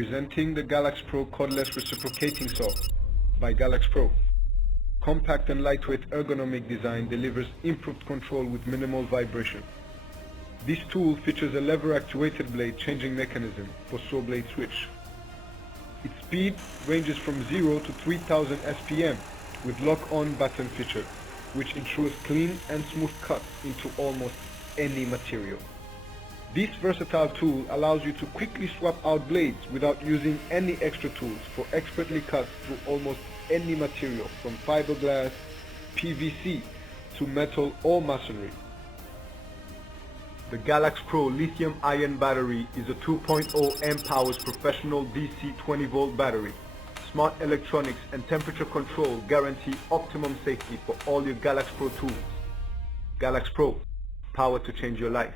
Presenting the GALAX Pro Cordless Reciprocating Saw by GALAX Pro. Compact and lightweight ergonomic design delivers improved control with minimal vibration. This tool features a lever-actuated blade changing mechanism for saw blade switch. Its speed ranges from 0 to 3000 SPM with lock-on button feature, which ensures clean and smooth cuts into almost any material. This versatile tool allows you to quickly swap out blades without using any extra tools for expertly cuts through almost any material from fiberglass, PVC to metal or masonry. The GALAX Pro lithium-ion battery is a 2.0 amp-hours professional DC 20-volt battery. Smart electronics and temperature control guarantee optimum safety for all your GALAX Pro tools. GALAX Pro, power to change your life.